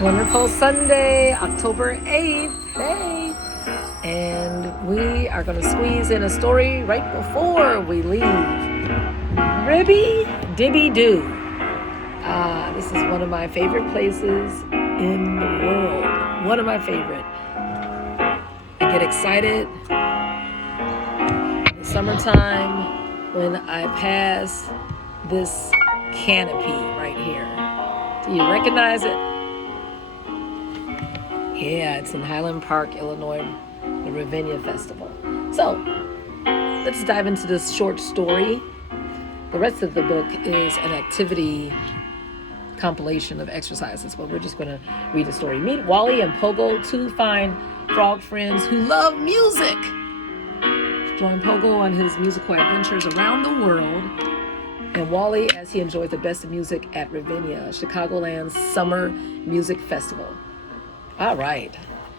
Wonderful Sunday, October 8th. Hey! And we are going to squeeze in a story right before we leave. Ribby Dibby Doo. This is one of my favorite places in the world. One of my favorite. I get excited in the summertime when I pass this canopy right here. Do you recognize it? Yeah, it's in Highland Park, Illinois, the Ravinia Festival. So, let's dive into this short story. The rest of the book is an activity compilation of exercises, but we're just going to read the story. Meet Wally and Pogo, two fine frog friends who love music. Join Pogo on his musical adventures around the world, and Wally as he enjoys the best of music at Ravinia, Chicagoland's summer music festival. All right,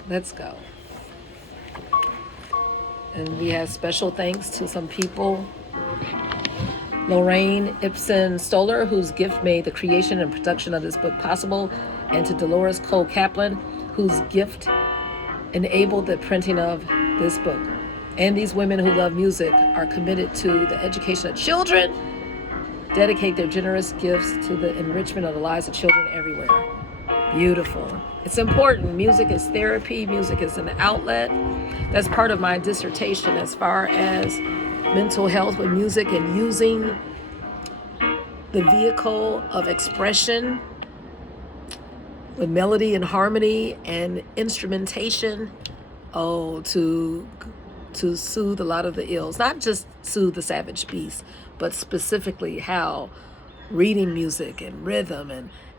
let's go. And we have special thanks to some people. Lorraine Ibsen Stoller, whose gift made the creation and production of this book possible, and to Dolores Cole Kaplan, whose gift enabled the printing of this book. And these women who love music are committed to the education of children, dedicate their generous gifts to the enrichment of the lives of children everywhere. Beautiful. It's important. Music is therapy. Music is an outlet. That's part of my dissertation as far as mental health with music and using the vehicle of expression with melody and harmony and instrumentation, to soothe a lot of the ills. Not just soothe the savage beast, but specifically how reading music and rhythm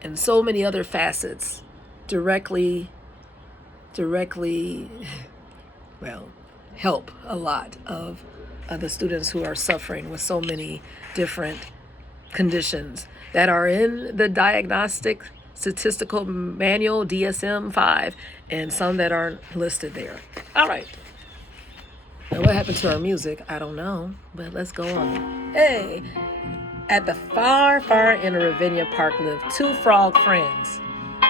and so many other facets directly help a lot of the students who are suffering with so many different conditions that are in the Diagnostic Statistical Manual, DSM-5, and some that aren't listed there. All right. Now, what happened to our music? I don't know, but let's go on. Hey! At the far, far end of Ravinia Park lived two frog friends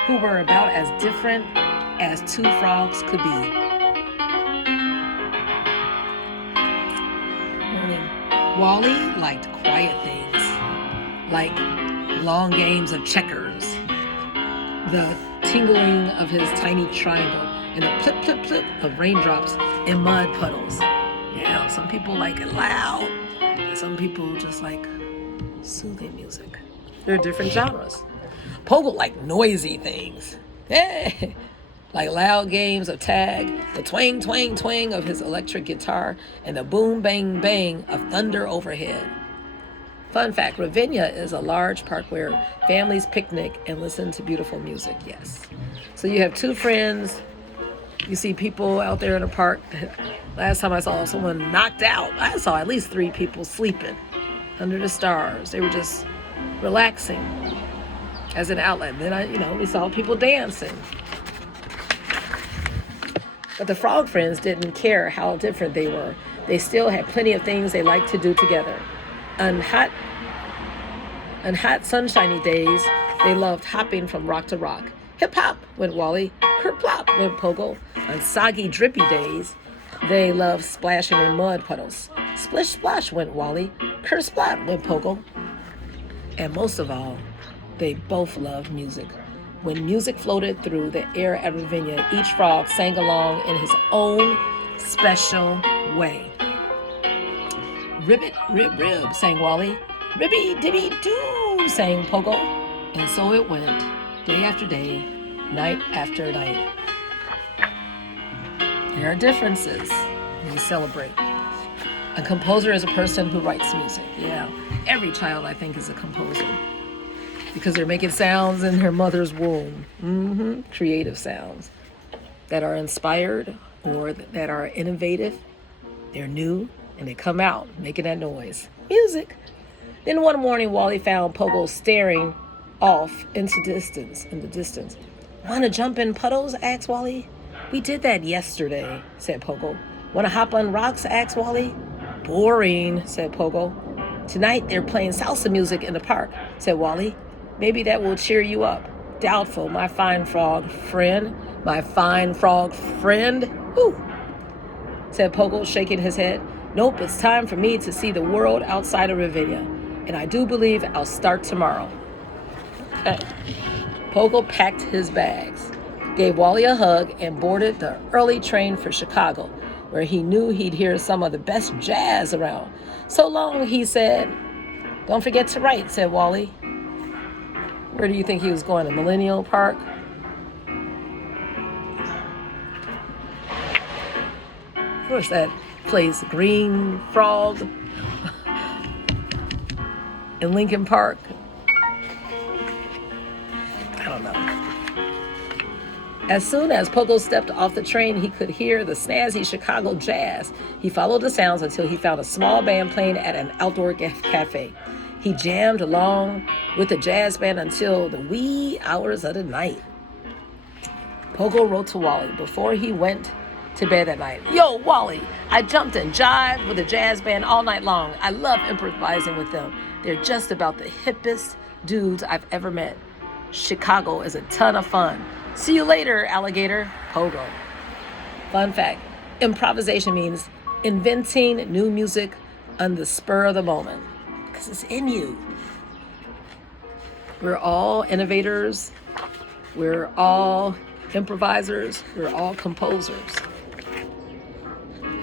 who were about as different as two frogs could be. Wally liked quiet things, like long games of checkers, the tingling of his tiny triangle, and the plip, plip, plip of raindrops in mud puddles. Yeah, some people like it loud, and some people just like soothing music. There are different genres. Pogo liked noisy things. Hey, like loud games of tag, the twang, twang, twang of his electric guitar, and the boom, bang, bang of thunder overhead. Fun fact, Ravinia is a large park where families picnic and listen to beautiful music, yes. So you have two friends. You see people out there in the park. Last time I saw someone knocked out, I saw at least 3 people sleeping under the stars. They were just relaxing as an outlet. Then we saw people dancing. But the frog friends didn't care how different they were. They still had plenty of things they liked to do together. On hot sunshiny days, they loved hopping from rock to rock. Hip hop, went Wally. Kerplop, went Pogo. On soggy, drippy days, they loved splashing in mud puddles. Splish splash, went Wally. Kersplat, went Pogo. And most of all, they both loved music. When music floated through the air at Ravinia, each frog sang along in his own special way. Ribbit, rib, rib, sang Wally. Ribby, dibby, doo, sang Pogo. And so it went, day after day, night after night. There are differences. We celebrate. A composer is a person who writes music. Yeah, every child, I think, is a composer because they're making sounds in their mother's womb. Creative sounds that are inspired or that are innovative. They're new, and they come out making that noise. Music. Then one morning, Wally found Pogo staring off into the distance. Want to jump in puddles? Asked Wally. We did that yesterday, said Pogo. Want to hop on rocks? Asked Wally. Boring, said Pogo. Tonight they're playing salsa music in the park, said Wally. Maybe that will cheer you up. Doubtful, my fine frog friend. My fine frog friend. Ooh, said Pogo, shaking his head. Nope, it's time for me to see the world outside of Ravinia. And I do believe I'll start tomorrow. Okay. Pogo packed his bags, gave Wally a hug, and boarded the early train for Chicago, where he knew he'd hear some of the best jazz around. So long, he said. Don't forget to write, said Wally. Where do you think he was going? To Millennium Park? What's that place? Green Frog in Lincoln Park? I don't know. As soon as Pogo stepped off the train, he could hear the snazzy Chicago jazz. He followed the sounds until he found a small band playing at an outdoor cafe. He jammed along with the jazz band until the wee hours of the night. Pogo wrote to Wally before he went to bed that night. Yo, Wally, I jumped and jived with the jazz band all night long. I love improvising with them. They're just about the hippest dudes I've ever met. Chicago is a ton of fun. See you later, alligator. Pogo. Fun fact, improvisation means inventing new music on the spur of the moment. Because it's in you. We're all innovators. We're all improvisers. We're all composers.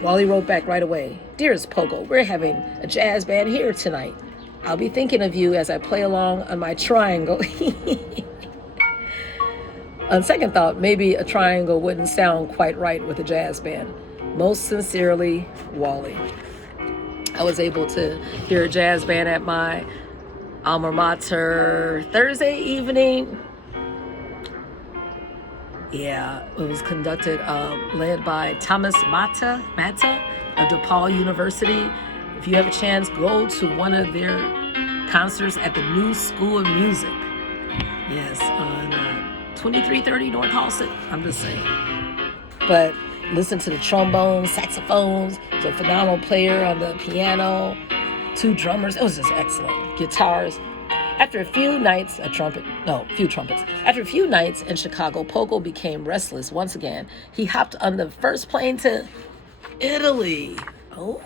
Wally wrote back right away. Dearest Pogo, we're having a jazz band here tonight. I'll be thinking of you as I play along on my triangle. On second thought, maybe a triangle wouldn't sound quite right with a jazz band. Most sincerely, Wally. I was able to hear a jazz band at my alma mater Thursday evening. Yeah, it was conducted, led by Thomas Mata of DePaul University. If you have a chance, go to one of their concerts at the New School of Music. Yes, on 2330 North Halsted. I'm just saying. But listen to the trombones, saxophones. There's a phenomenal player on the piano, 2 drummers. It was just excellent. Guitars. After a few nights, few trumpets. After a few nights in Chicago, Pogo became restless once again. He hopped on the first plane to Italy. Oh.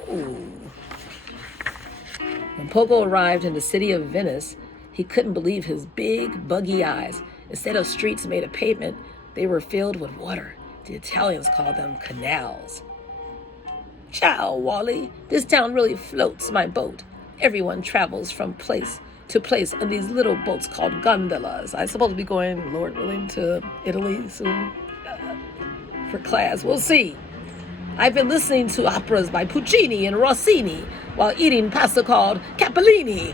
When Pogo arrived in the city of Venice, he couldn't believe his big, buggy eyes. Instead of streets made of pavement, they were filled with water. The Italians called them canals. Ciao, Wally. This town really floats my boat. Everyone travels from place to place on these little boats called gondolas. I'm supposed to be going, Lord willing, to Italy soon for class. We'll see. I've been listening to operas by Puccini and Rossini while eating pasta called capellini.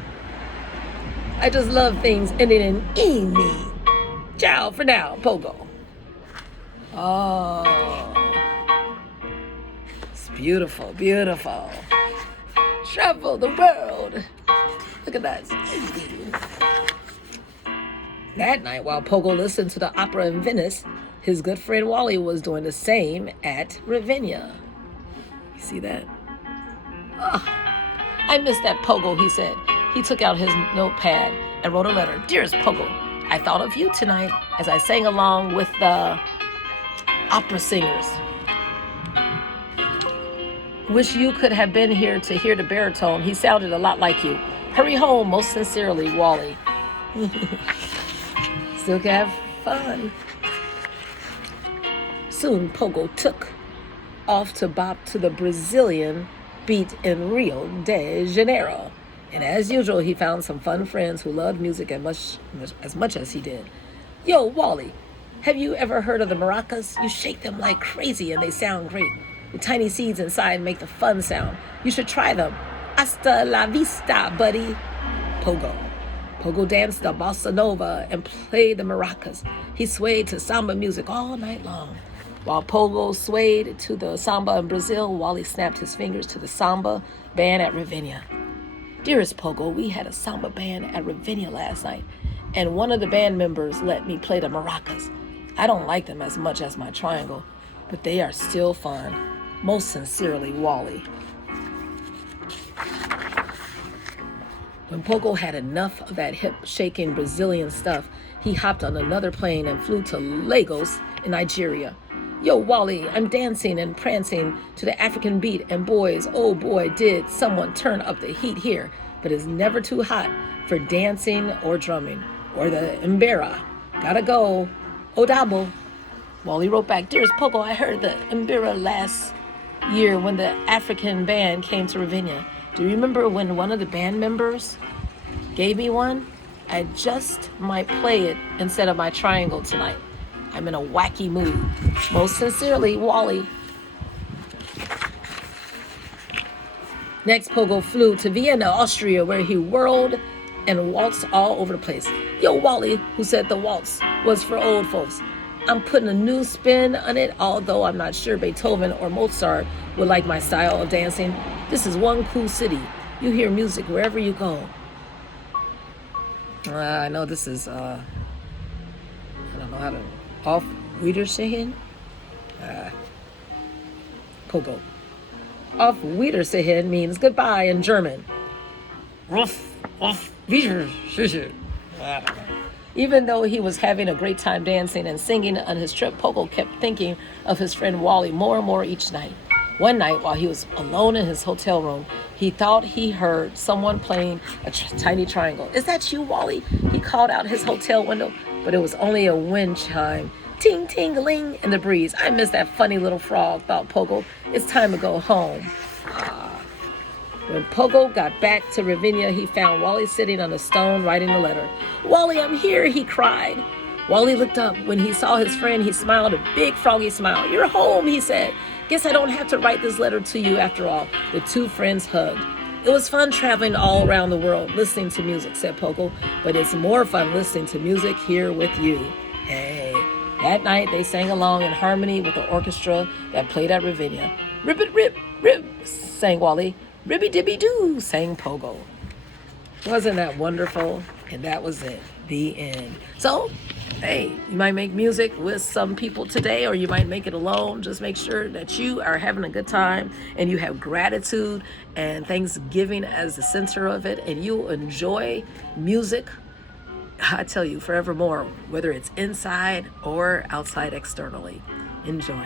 I just love things ending in "ini." Ciao for now, Pogo. Oh, it's beautiful, beautiful. Travel the world. Look at that. That night, while Pogo listened to the opera in Venice, his good friend Wally was doing the same at Ravinia. You see that? Oh, I miss that Pogo, he said. He took out his notepad and wrote a letter. Dearest Pogo, I thought of you tonight as I sang along with the opera singers. Wish you could have been here to hear the baritone. He sounded a lot like you. Hurry home, most sincerely, Wally. Still can have fun. Soon, Pogo took off to bop to the Brazilian beat in Rio de Janeiro. And as usual, he found some fun friends who loved music as much as he did. Yo, Wally, have you ever heard of the maracas? You shake them like crazy and they sound great. The tiny seeds inside make the fun sound. You should try them. Hasta la vista, buddy. Pogo. Pogo danced the bossa nova and played the maracas. He swayed to samba music all night long. While Pogo swayed to the samba in Brazil, Wally snapped his fingers to the samba band at Ravinia. Dearest Pogo, we had a samba band at Ravinia last night, and one of the band members let me play the maracas. I don't like them as much as my triangle, but they are still fun. Most sincerely, Wally. When Pogo had enough of that hip-shaking Brazilian stuff, he hopped on another plane and flew to Lagos in Nigeria. Yo, Wally, I'm dancing and prancing to the African beat, and boys, oh boy, did someone turn up the heat here. But it's never too hot for dancing or drumming, or the Mbera. Gotta go. Odabo. Wally wrote back, Dearest Pogo, I heard the Mbera last year when the African band came to Ravinia. Do you remember when one of the band members gave me one? I just might play it instead of my triangle tonight. I'm in a wacky mood. Most sincerely, Wally. Next, Pogo flew to Vienna, Austria, where he whirled and waltzed all over the place. Yo, Wally, who said the waltz was for old folks. I'm putting a new spin on it, although I'm not sure Beethoven or Mozart would like my style of dancing. This is one cool city. You hear music wherever you go. I know this is, I don't know how to, Auf Wiedersehen? Pogo. Auf Wiedersehen means goodbye in German. Auf Wiedersehen. Even though he was having a great time dancing and singing on his trip, Pogo kept thinking of his friend Wally more and more each night. One night, while he was alone in his hotel room, he thought he heard someone playing a tiny triangle. Is that you, Wally? He called out his hotel window, but it was only a wind chime. Ting, ting-a-ling in the breeze. I miss that funny little frog, thought Pogo. It's time to go home. When Pogo got back to Ravinia, he found Wally sitting on a stone writing a letter. Wally, I'm here, he cried. Wally looked up. When he saw his friend, he smiled a big froggy smile. You're home, he said. Guess I don't have to write this letter to you after all. The two friends hugged. It was fun traveling all around the world, listening to music, said Pogo, but it's more fun listening to music here with you. Hey. That night, they sang along in harmony with the orchestra that played at Ravinia. Ribbit, rip, rib, sang Wally. Ribby dibby doo, sang Pogo. Wasn't that wonderful? And that was it, the end. So, hey, you might make music with some people today, or you might make it alone. Just make sure that you are having a good time and you have gratitude and Thanksgiving as the center of it, and you enjoy music, I tell you, forevermore, whether it's inside or outside externally. Enjoy.